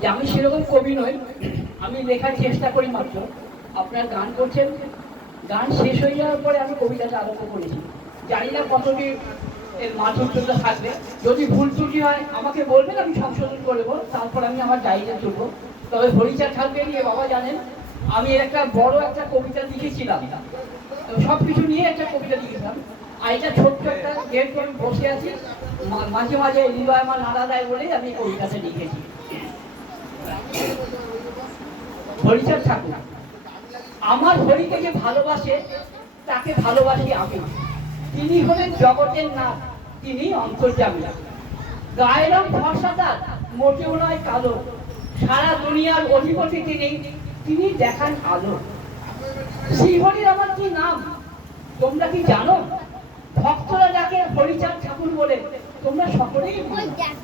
যে আমি সেরকম কবি নই, আমি লেখার চেষ্টা করি মাত্র। আপনার গান করছেন, গান শেষ হয়ে যাওয়ার পরে আমি কবিতাটা আরম্ভ করেছি। জানি না কতটি এর মাধুর্যতা থাকবে। যদি ভুল ত্রুটি হয় আমাকে বলবেন, আমি সংশোধন করবো, তারপর আমি আমার ডায়েরিতে তুলবো। তবে হরিচাঁদ ঠাকুরকে নিয়ে বাবা জানেন আমি একটা বড় একটা কবিতা লিখেছিলাম, সব কিছু নিয়ে একটা কবিতা লিখেছিলাম। আর এটা ছোট্ট একটা গেট করে বসে আছি, মাঝে মাঝে হৃদয় আমার নাড়া দেয় বলেই আমি কবিতাটা লিখেছি। হরিচাঁদ ঠাকুর, আমার হরিকে যে ভালোবাসে তাকে ভালোবাসি আমি। তিনি হলেন জগতের নাথ, তিনি অন্তর্যামী। গায়ের রং ফর্সা তার, মোটেও নয় কালো। সারা দুনিয়ার অধিপতি তিনি, তিনি দেখান আলো। শ্রীহরির আমার কি নাম তোমরা কি জানো? ভক্তরা যাকে হরিচাঁদ ঠাকুর বলে তোমরা সকলেই জানো।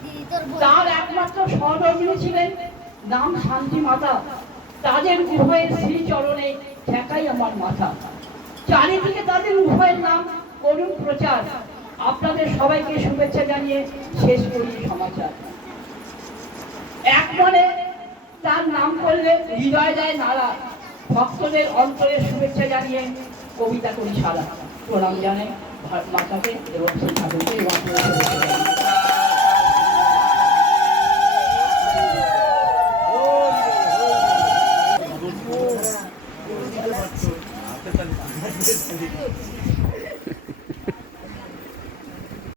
তার একমাত্র সহধর্মিণী ছিলেন নাম শান্তি মাতা। তাদের উভয়ের শ্রীচরণে ঠেকাই আমার মাথা। চারিদিকে তাদের উভয়ের নাম করুন প্রচার। আপনাদের সবাইকে শুভেচ্ছা জানিয়ে শেষ করি সমাচার। এক মনে তার নাম করলে হৃদয় দেয় নাড়া। ভক্তদের অন্তরের শুভেচ্ছা জানিয়ে কবিতা করি সারা। প্রণাম জানাই মাতাকে এবং শ্রী ঠাকুরকে এবং